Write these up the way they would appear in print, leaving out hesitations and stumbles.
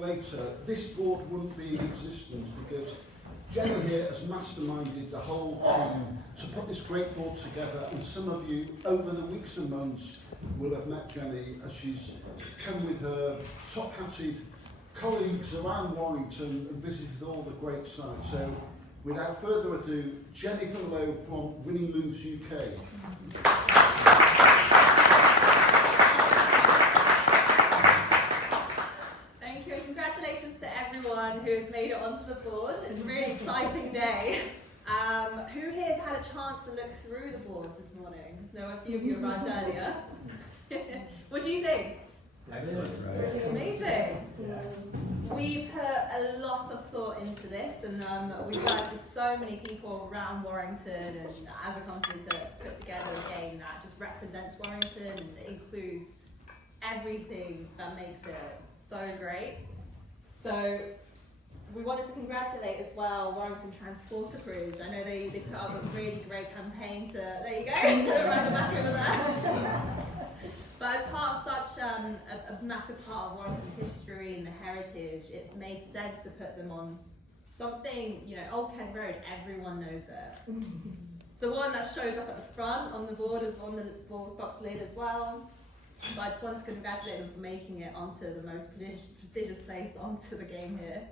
later, this board wouldn't be in existence because Jenny here has masterminded the whole team to put this great board together, and some of you over the weeks and months will have met Jenny as she's come with her top-hatted colleagues around Warrington and visited all the great sites. So without further ado, Jennifer Lowe from Winning Moves UK. Thank you, and congratulations to everyone who has made it onto the board. It's a really exciting day. Who here has had a chance to look through the boards this morning? There were a few of you arrived earlier. What do you think? Excellent. Amazing. We put a lot of thought into this, and we worked with so many people around Warrington and as a company to put together a game that just represents Warrington and includes everything that makes it so great. So we wanted to congratulate as well Warrington Transporter Bridge. I know they put up a really great campaign to, there you go, right the back over there. But as part of such a massive part of Warrington's history and the heritage, it made sense to put them on something, you know, Old Kent Road, everyone knows it. It's the one that shows up at the front on the board, on the board box lid as well. But I just wanted to congratulate them for making it onto the most prestigious place onto the game here.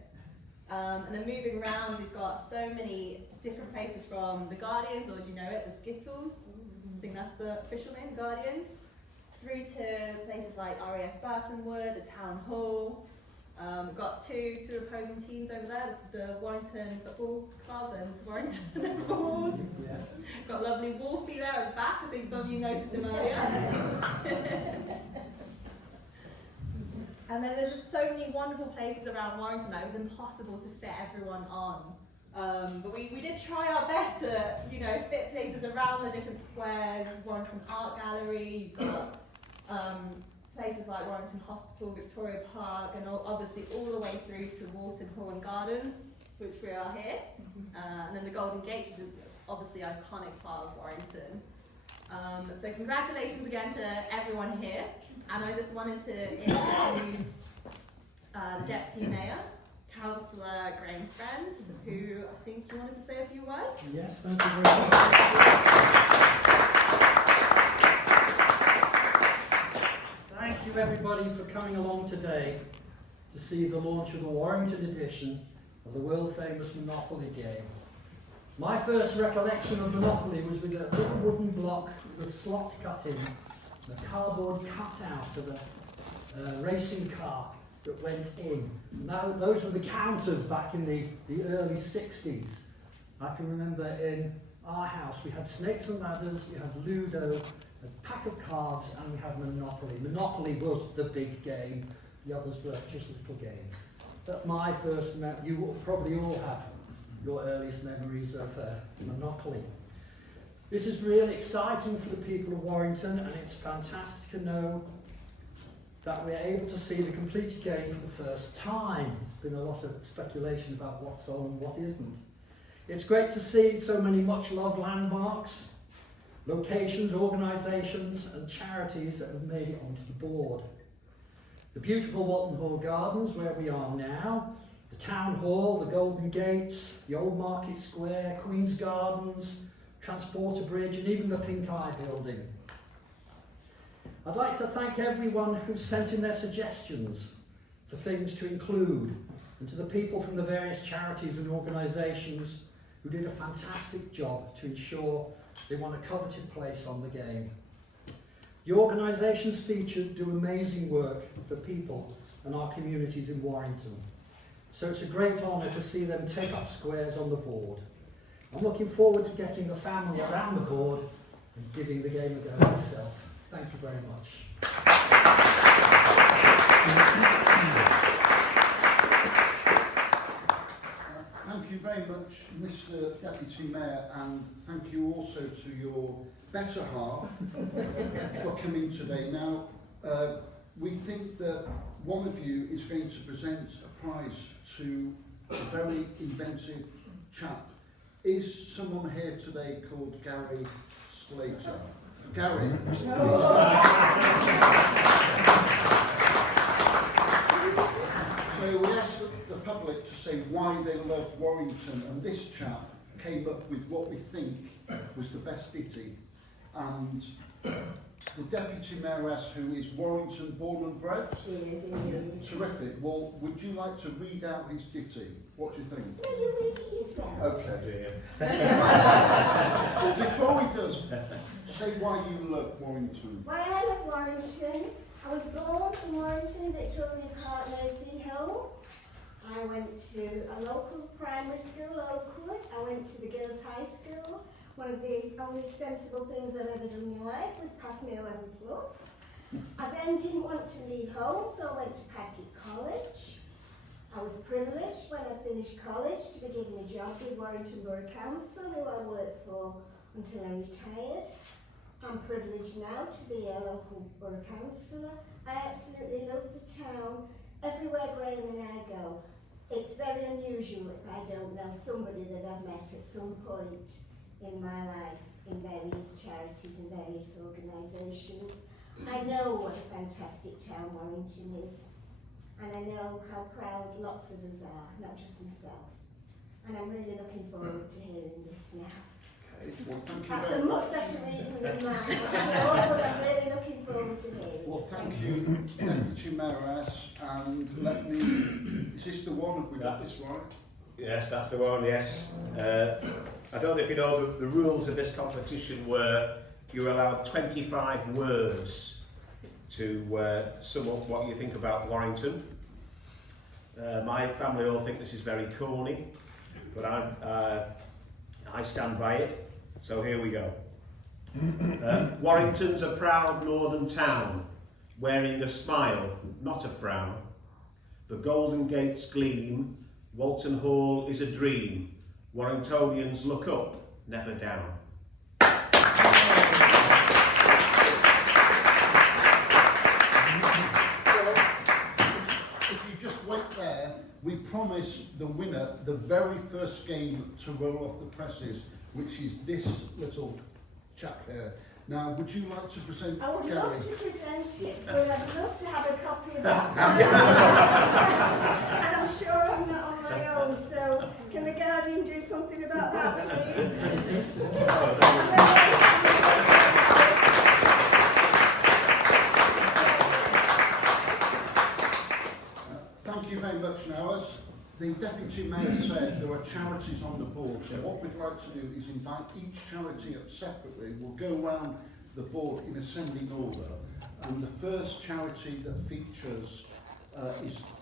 And then moving around, we've got so many different places from the Guardians, or as you know it, the Skittles. I think that's the official name, Guardians. Through to places like RAF Burtonwood, the Town Hall. We've got two opposing teams over there, the Warrington Football Club and Warrington Bulls. Yeah. Got lovely Wolfie there at the back, I think some of you noticed him earlier. And then there's just so many wonderful places around Warrington that it was impossible to fit everyone on. But we did try our best to, you know, fit places around the different squares. Warrington Art Gallery, you've got places like Warrington Hospital, Victoria Park, and obviously all the way through to Walton Hall Gardens, which we are here. And then the Golden Gate, which is obviously an iconic part of Warrington. So congratulations again to everyone here. And I just wanted to introduce the Deputy Mayor, Councillor Graham Friends, who I think you wanted to say a few words. Yes, thank you very much. Thank you everybody for coming along today to see the launch of the Warrington edition of the world famous Monopoly game. My first recollection of Monopoly was with a little wooden block with a slot cut in, and a cardboard cutout of a racing car that went in. Now, those were the counters back in the early 60s. I can remember in our house we had snakes and ladders, we had Ludo, a pack of cards, and we had Monopoly. Monopoly was the big game, the others were just little games. But my first, you probably all have your earliest memories of Monopoly. This is really exciting for the people of Warrington, and it's fantastic to know that we're able to see the completed game for the first time. There's been a lot of speculation about what's on and what isn't. It's great to see so many much-loved landmarks, locations, organisations and charities that have made it onto the board. The beautiful Walton Hall Gardens, where we are now, the Town Hall, the Golden Gates, the Old Market Square, Queen's Gardens, Transporter Bridge, and even the Pink Eye building. I'd like to thank everyone who sent in their suggestions for things to include, and to the people from the various charities and organisations who did a fantastic job to ensure they won a coveted place on the game. The organisations featured do amazing work for people and our communities in Warrington. So it's a great honour to see them take up squares on the board. I'm looking forward to getting the family around the board and giving the game a go myself. Thank you very much. Thank you very much, Mr. Deputy Mayor, and thank you also to your better half for coming today. Now, we think that one of you is going to present a prize to a very inventive chap. Is someone here today called Gary Slater? Gary. So we asked the public to say why they love Warrington, and this chap came up with what we think was the best ditty. And the Deputy Mayoress, who is Warrington born and bred. She is indeed. Terrific. Well, would you like to read out his ditty? What do you think? No, you read it yourself. Okay. Well, before he does, say why you love Warrington. Why I love Warrington. I was born in Warrington, Victoria Park Nursing Home. I went to a local primary school, Oakwood. I went to the Girls' High School. One of the only sensible things I've ever done in my life was pass me 11 plus. I then didn't want to leave home, so I went to Padgett College. I was privileged when I finished college to be given a job with Warrington Borough Council, who I worked for until I retired. I'm privileged now to be a local borough councillor. I absolutely love the town. Everywhere Graham and I go, it's very unusual if I don't know somebody that I've met at some point in my life in various charities and various organisations. I know what a fantastic town Warrington is, and I know how proud lots of us are, not just myself. And I'm really looking forward to hearing this now. Okay. Well, thank you That's very a much better reason than mine, I'm sure, but I'm really looking forward to hearing it. Well, thank you, Deputy Mayoress, and let me, is this the one, have we got this right? Yes, that's the one, yes. I don't know if you know, the rules of this competition were you're allowed 25 words to sum up what you think about Warrington. My family all think this is very corny, but I stand by it, so here we go. Warrington's a proud northern town, wearing a smile, not a frown. The Golden Gates gleam, Walton Hall is a dream. Warringtonians look up, never down. If you just wait there, we promise the winner the very first game to roll off the presses, which is this little chap here. Now, would you like to present I would Gary? love to present it, but I'd love to have a copy of that. And I'm sure I'm not on my own, so can the Guardian do something about that, please? Thank you very much, now. As the Deputy Mayor said, there are charities on the board, so what we'd like to do is invite each charity up separately. We'll go around the board in ascending order, and the first charity that features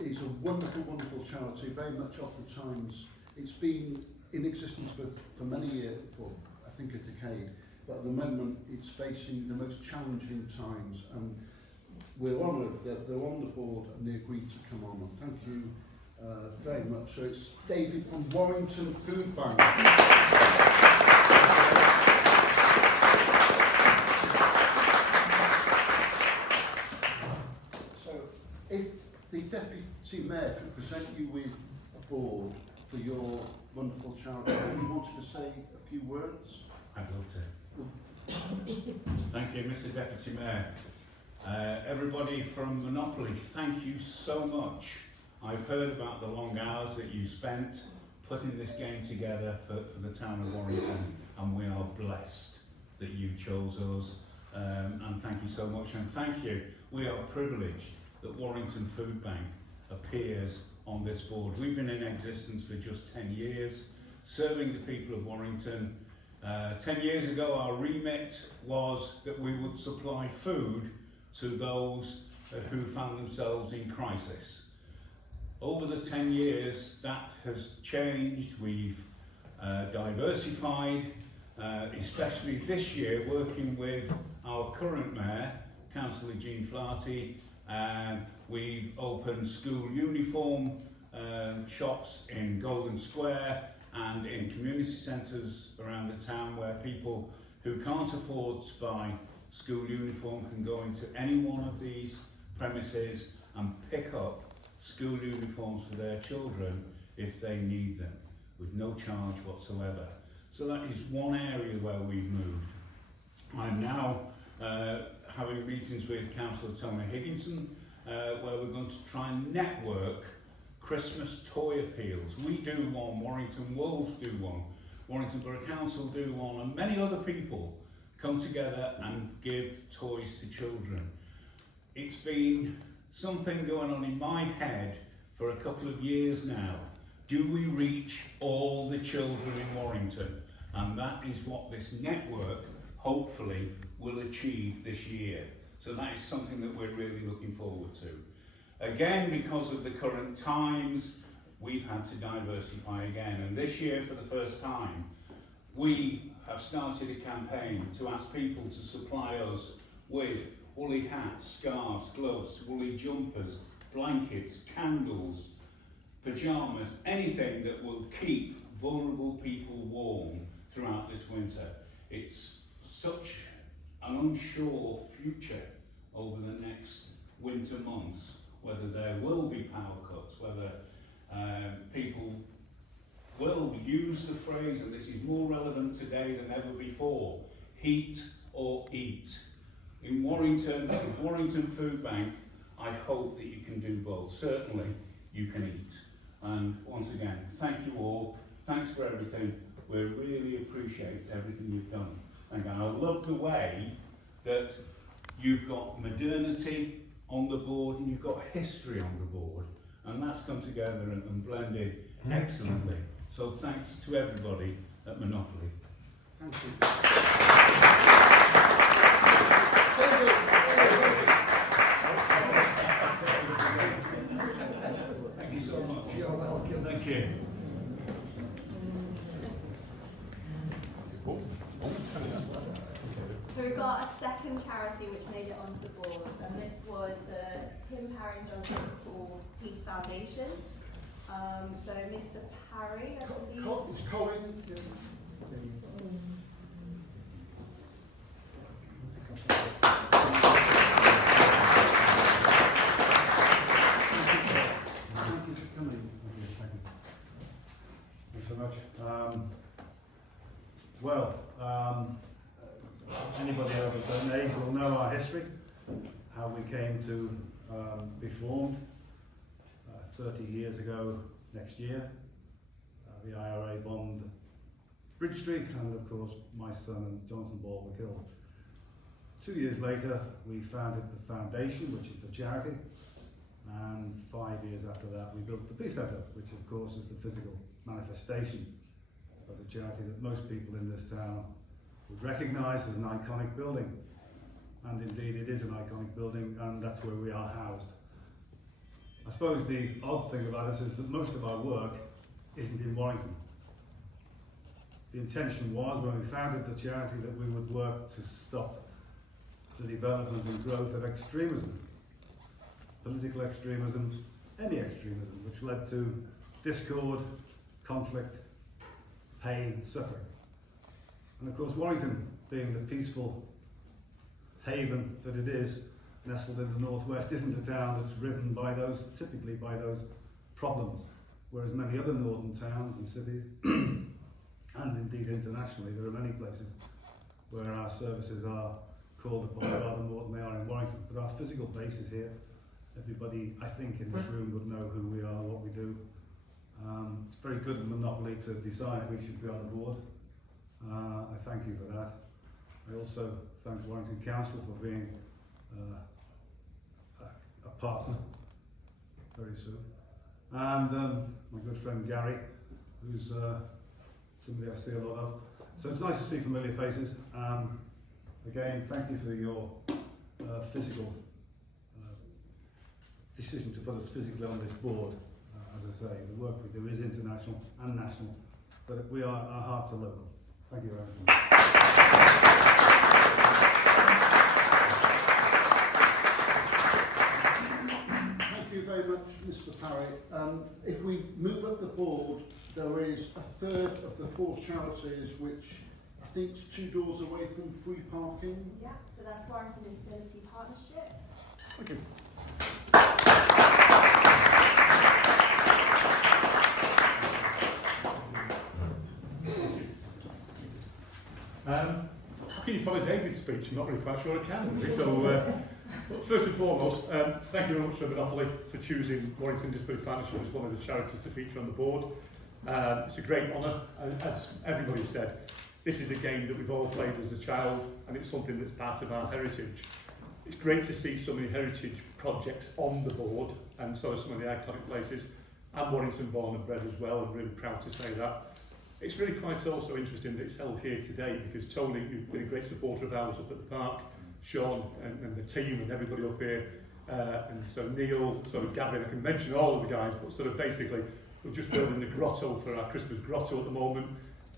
is a wonderful, wonderful charity, very much off the times. It's been in existence for many years, for I think a decade, but at the moment it's facing the most challenging times, and we're honoured that they're on the board and they agreed to come on, and thank you very much. So it's David from Warrington Food Bank. So if the Deputy Mayor could present you with a board for your wonderful charity, if you wanted to say a few words. I'd love to. Thank you, Mr. Deputy Mayor. Everybody from Monopoly, thank you so much. I've heard about the long hours that you spent putting this game together for the town of Warrington, and we are blessed that you chose us. And thank you so much, and thank you. We are privileged that Warrington Food Bank appears on this board. We've been in existence for just 10 years, serving the people of Warrington. 10 years ago, our remit was that we would supply food to those who found themselves in crisis. Over the 10 years, that has changed. We've diversified, especially this year, working with our current mayor, Councillor Jean Flaherty, and we've opened school uniform shops in Golden Square and in community centres around the town, where people who can't afford to buy school uniform can go into any one of these premises and pick up school uniforms for their children if they need them, with no charge whatsoever. So that is one area where we've moved. I'm now having meetings with Councillor Tony Higginson, where we're going to try and network Christmas toy appeals. We do one, Warrington Wolves do one, Warrington Borough Council do one, and many other people come together and give toys to children. It's been something going on in my head for a couple of years now. Do we reach all the children in Warrington? And that is what this network hopefully will achieve this year. So that is something that we're really looking forward to. Again, because of the current times, we've had to diversify again. And this year, for the first time, we have started a campaign to ask people to supply us with woolly hats, scarves, gloves, woolly jumpers, blankets, candles, pyjamas, anything that will keep vulnerable people warm throughout this winter. It's such an unsure future over the next winter months, whether there will be power cuts, whether people will use the phrase, and this is more relevant today than ever before, heat or eat. In Warrington, with Warrington Food Bank, I hope that you can do both. Certainly, you can eat. And once again, thank you all. Thanks for everything. We really appreciate everything you've done. Thank you. And I love the way that you've got modernity on the board and you've got history on the board. And that's come together and blended excellently. So thanks to everybody at Monopoly. Thank you. Thank you so much. You're welcome. Thank you. So we've got a second charity which made it onto the board, and this was the Tim Parry and Jonathan Paul Peace Foundation. So Mr. Parry, I believe. It's Colin. Thank you for coming. Thanks so much. Anybody over a certain age will know our history, how we came to be formed 30 years ago next year. The IRA bombed Bridge Street, and of course my son and Jonathan Ball were killed. 2 years later, we founded the foundation, which is the charity, and 5 years after that we built the Peace Centre, which of course is the physical manifestation of the charity that most people in this town would recognise as an iconic building. And indeed it is an iconic building, and that's where we are housed. I suppose the odd thing about us is that most of our work isn't in Warrington. The intention was, when we founded the charity, that we would work to stop the development and growth of extremism, political extremism, any extremism, which led to discord, conflict, pain, suffering. And of course Warrington, being the peaceful haven that it is, nestled in the northwest, isn't a town that's riven by those, typically by those problems, whereas many other northern towns and cities, and indeed internationally, there are many places where our services are called upon rather more than they are in Warrington. But our physical base is here. Everybody, I think, in this room would know who we are, what we do. It's very good of Monopoly to decide we should be on the board. I thank you for that. I also thank Warrington Council for being a partner very soon. And my good friend Gary, who's somebody I see a lot of. So it's nice to see familiar faces. Again, thank you for your physical decision to put us physically on this board. As I say, the work we do is international and national, but our hearts are local. Thank you very much. Thank you very much, Mr. Parry. If we move up the board, there is a third of the 4 charities which I think is 2 doors away from free parking. Yeah, so that's Warrington Disability Partnership. Thank you. How can you follow David's speech? I'm not really quite sure I can. Really. So, Well, first and foremost, thank you very much for Monopoly for choosing Warrington Disability Partnership as one of the charities to feature on the board. It's a great honour, and as everybody said, this is a game that we've all played as a child, and it's something that's part of our heritage. It's great to see so many heritage projects on the board, and so are some of the iconic places. I'm Warrington born and bred as well, I'm really proud to say that. It's really quite also interesting that it's held here today, because Tony, you've been a great supporter of ours up at the park, Sean and the team and everybody up here, and so Neil, sort of Gavin, I can mention all of the guys, but sort of basically we're just building the grotto for our Christmas grotto at the moment.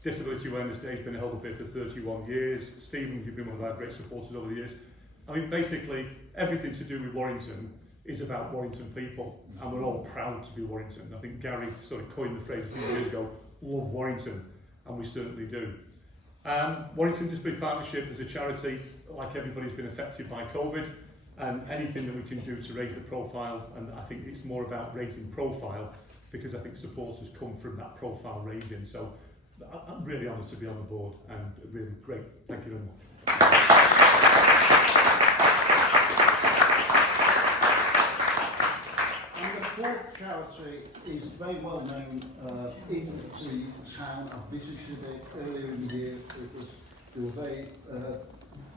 Disability Awareness Day has been held up here for 31 years. Stephen, you've been one of our great supporters over the years. I mean, basically everything to do with Warrington is about Warrington people, and we're all proud to be Warrington. I think Gary sort of coined the phrase a few years ago, love Warrington, and we certainly do. Warrington Disability Partnership is a charity, like everybody's been affected by COVID, and anything that we can do to raise the profile, and I think it's more about raising profile, because I think supporters come from that profile raising. So I'm really honoured to be on the board, and really great. Thank you very much. And the fourth charity is very well known in the town. I visited it earlier in the year. They were very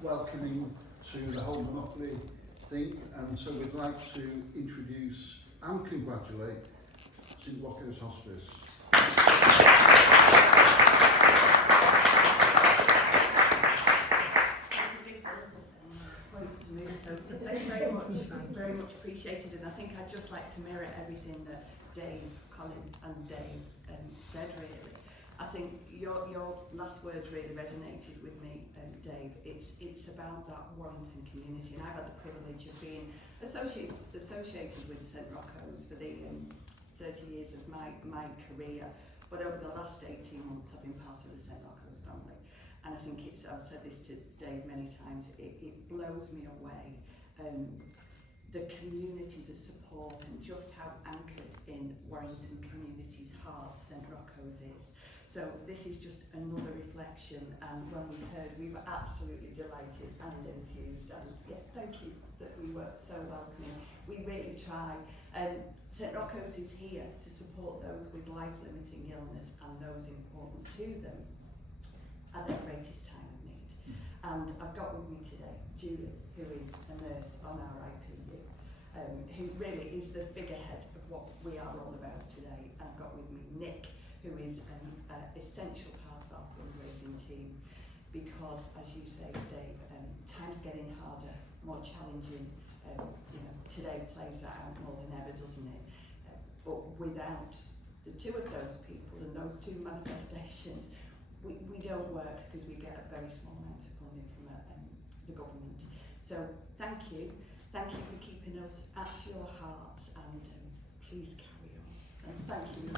welcoming to the whole Monopoly thing, and so we'd like to introduce and congratulate St Rocco's Hospice. Thank you very much, very much appreciated, and I think I'd just like to mirror everything that Dave, Colin and Dave said really. I think your last words really resonated with me, Dave. It's about that Warrington community, and I've had the privilege of being associated with St Rocco's for the 30 years of my career, but over the last 18 months I've been part of the St Rocco's family. And I think I've said this to Dave many times, it blows me away, the community, the support, and just how anchored in Warrington community's heart St Rocco's is. So this is just another reflection, and when we heard, we were absolutely delighted and enthused, and yeah, thank you that we were so welcoming. We really try. St Rocco's is here to support those with life-limiting illness and those important to them at their greatest time of need. And I've got with me today Julie, who is a nurse on our IPU, who really is the figurehead of what we are all about today. And I've got with me Nick, who is an essential part of our fundraising team, because, as you say, Dave, time's getting harder, more challenging. Today plays that out more than ever, doesn't it? But without the two of those people and those two manifestations, we don't work, because we get a very small amount of funding from the government. So thank you for keeping us at your hearts, and please carry on. And thank you.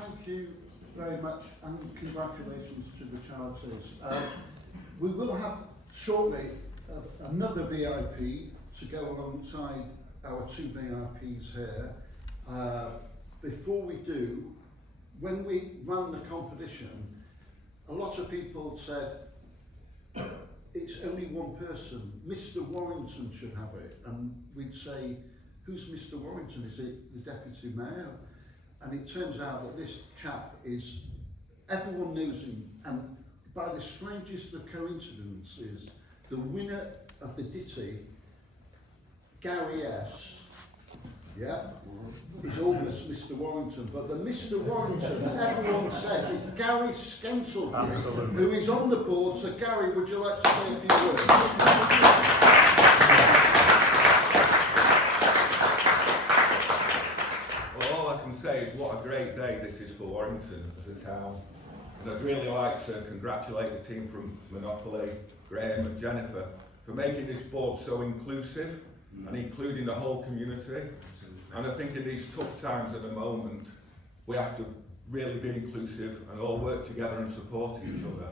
Thank you very much, and congratulations to the charities. We will have shortly another VIP to go alongside our two VIPs here. Before we do, when we ran the competition, a lot of people said it's only one person, Mr Warrington should have it, and we'd say, who's Mr Warrington? Is it the Deputy Mayor? And it turns out that this chap is, everyone knows him, and by the strangest of coincidences, the winner of the ditty, Gary S, is almost Mr Warrington, but the Mr Warrington that everyone says is Gary Skensel, who is on the board. So Gary, would you like to say a few words? Well, all I can say is what a great day this is for Warrington as a town. And I'd really like to congratulate the team from Monopoly, Graham and Jennifer, for making this board so inclusive and including the whole community. And I think in these tough times at the moment, we have to really be inclusive and all work together and support each other.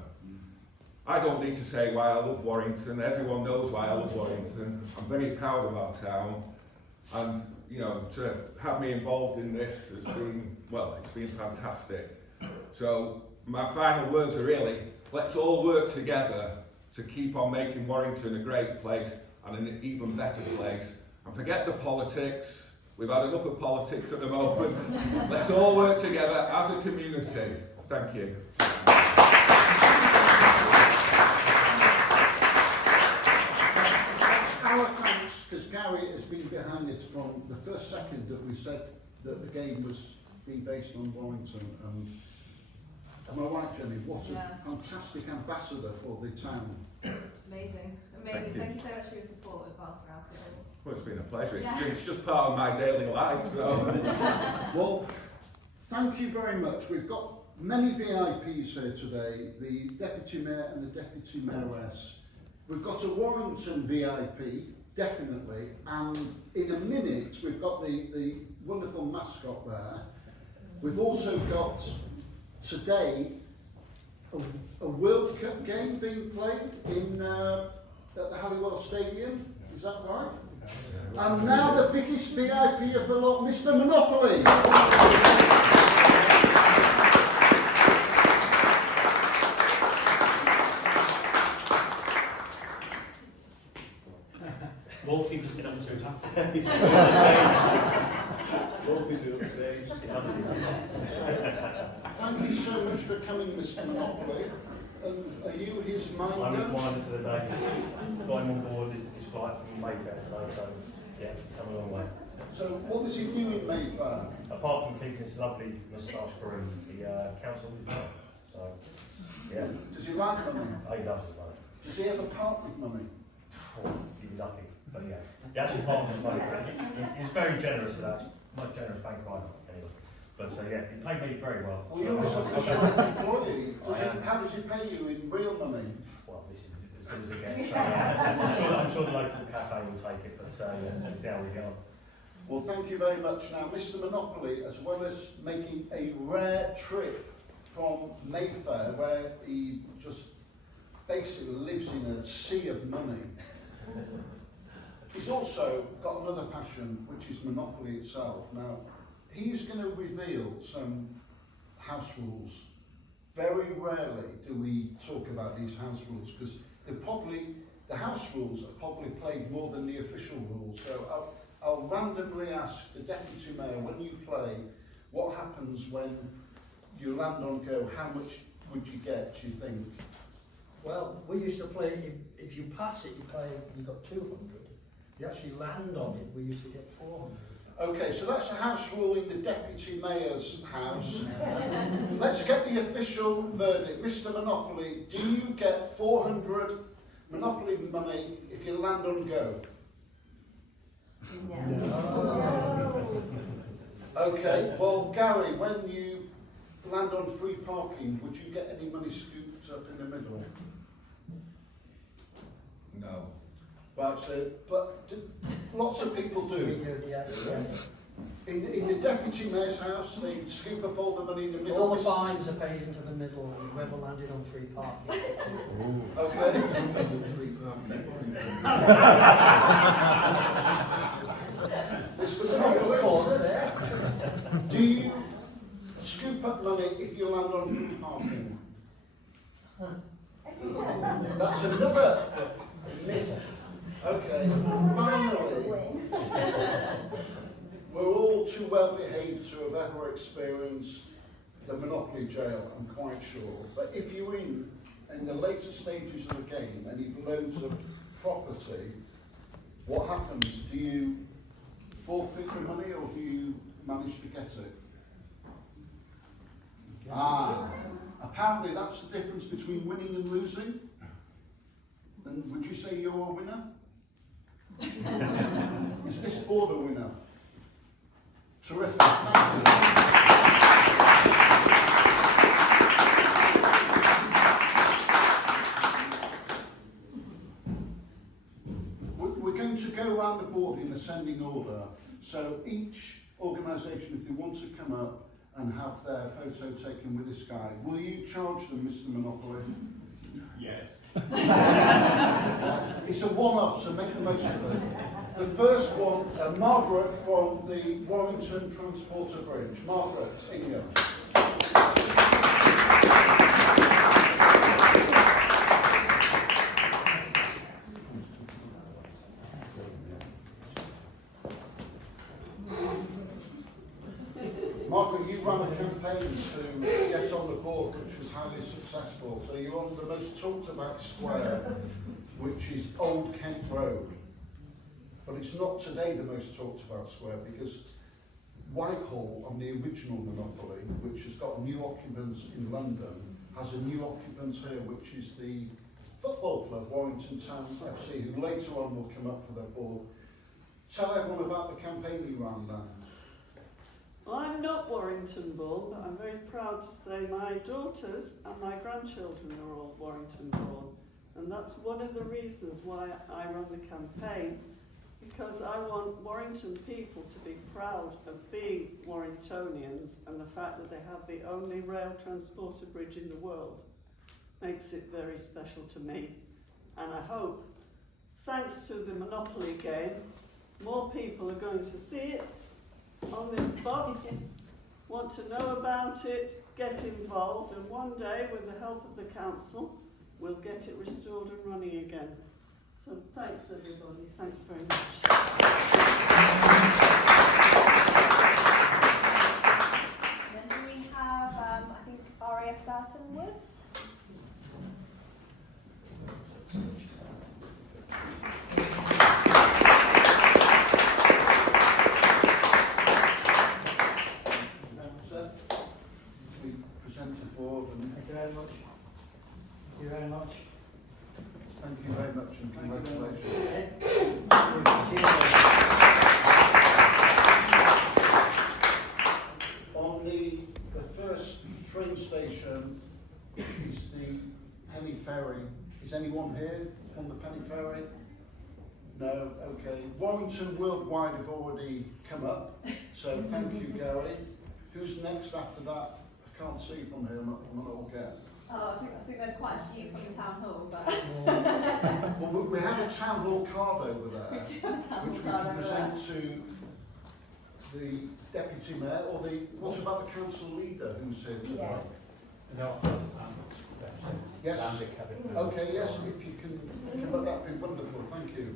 I don't need to say why I love Warrington. Everyone knows why I love Warrington. I'm very proud of our town. And, you know, to have me involved in this has been, well, it's been fantastic. So my final words are really, let's all work together to keep on making Warrington a great place and an even better place. And forget the politics. We've had enough of politics at the moment. Let's all work together as a community. Thank you. Our thanks, because Gary has been behind this from the first second that we said that the game was being based on Warrington. And am I right, Jenny? What a fantastic ambassador for the town. Amazing, amazing. Thank you so much for your support as well throughout it all. Well, it's been a pleasure. It's just part of my daily life. So. Well, thank you very much. We've got many VIPs here today, the Deputy Mayor and the Deputy Mayoress. We've got a Warrington VIP, definitely, and in a minute we've got the wonderful mascot there. We've also got today a World Cup game being played in at the Halliwell Stadium. Is that right? And now the biggest VIP of the lot, Mr. Monopoly. Wolfie doesn't have to. Wolfie's been on stage. Thank you so much for coming, Mr. Monopoly. Are you his minder? I'm his minder for the day. I'm on board his flight from Mayfair today, so yeah, come a long way. So what does he do in Mayfair? Apart from keeping this lovely moustache groom, the council is not. So yeah. Does he like money? He loves his money. Does he ever part with money? Oh, you'd be lucky. But yeah, he actually part with his money. He's very generous, most generous bank I know, anyway. But yeah, he paid me very well. Well, you're his official employee. How does he pay you in real money? Well, this is as good as it gets. So, I'm sure the local cafe will take it, but let's see how we go. Well, thank you very much. Now, Mr. Monopoly, as well as making a rare trip from Mayfair, where he just basically lives in a sea of money, he's also got another passion, which is Monopoly itself. Now, he's going to reveal some house rules. Very rarely do we talk about these house rules, because the house rules are probably played more than the official rules. So I'll randomly ask the Deputy Mayor, when you play, what happens when you land on go? How much would you get, do you think? Well, we used to play, if you pass it, you got 200. If you actually land on it, we used to get 400. Okay, so that's a house rule in the Deputy Mayor's house. Let's get the official verdict. Mr. Monopoly, do you get 400 Monopoly money if you land on go? No. Okay, well, Gary, when you land on free parking, would you get any money scooped up in the middle? No. Right, so, but lots of people We do. do the extra. In the Deputy Mayor's house, they scoop up all the money in the middle. All the fines are paid into the middle, and whoever landed on free parking. Okay. Mr. Monopoly, Corner there. do you scoop up money if you land on free parking? That's another myth. Okay, finally, we're all too well behaved to have ever experienced the Monopoly jail, I'm quite sure. But if you're in the later stages of the game and you've loads of property, what happens? Do you forfeit the money or do you manage to get it? Apparently that's the difference between winning and losing. And would you say you're a winner? Is this board a winner? Terrific, thank you. We're going to go around the board in ascending order. So each organisation, if they want to come up and have their photo taken with this guy, will you charge them, Mr. Monopoly? Yes. It's a one-off, so make the most of it. The first one, Margaret from the Warrington Transporter Bridge. Margaret, in you. Margaret, you ran a campaign to get on the board, which was highly successful. So you're on the most talked about square, which is Old Kent Road. But it's not today the most talked about square, because Whitehall, on the original Monopoly, which has got new occupants in London, has a new occupant here, which is the football club, Warrington Town FC, who later on will come up for their board. Tell everyone about the campaign you ran then. I'm not Warrington born, but I'm very proud to say my daughters and my grandchildren are all Warrington born. And that's one of the reasons why I run the campaign, because I want Warrington people to be proud of being Warringtonians, and the fact that they have the only rail transporter bridge in the world makes it very special to me. And I hope, thanks to the Monopoly game, more people are going to see it on this box, want to know about it, get involved, and one day, with the help of the council, we'll get it restored and running again. So thanks everybody, thanks very much. Then do we have, I think, RAF Burton Woods? We present the board and Thank you very much. Thank you very much. thank you very much and congratulations. On the first train station is the Penny Ferry. Is anyone here from the Penny Ferry? No, okay. Warrington Worldwide have already come up, so thank you, Gary. Who's next after that? I can't see from here, I'm not all get. Oh, I think there's quite a few from the town hall, but Well, we have a town hall card over there, we do have a town which we hall card can over there. present to the deputy mayor, or the, what about the council leader who's here today? No, Yes. Okay, yes, if you can come up, that'd be wonderful, thank you.